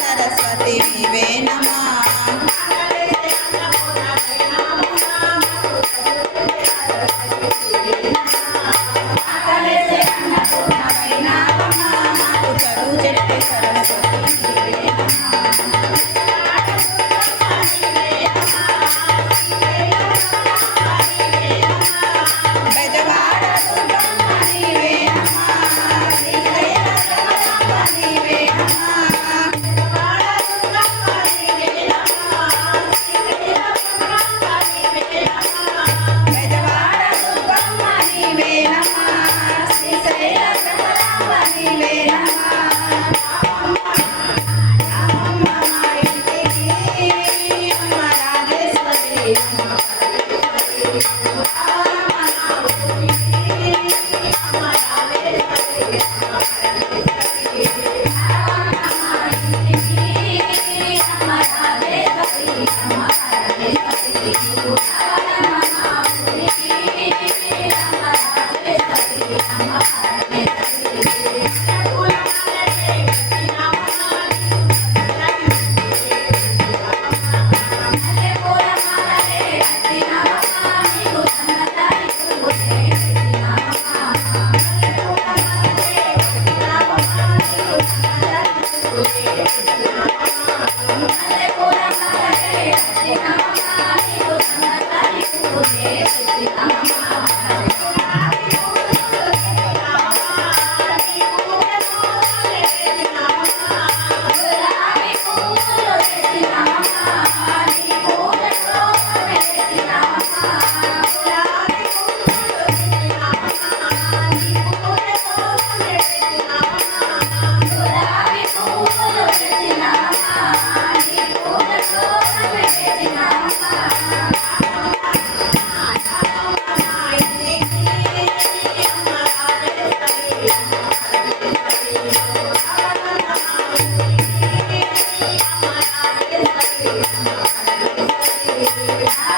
సరస్వతి నీవే నమా. Yeah. Yeah.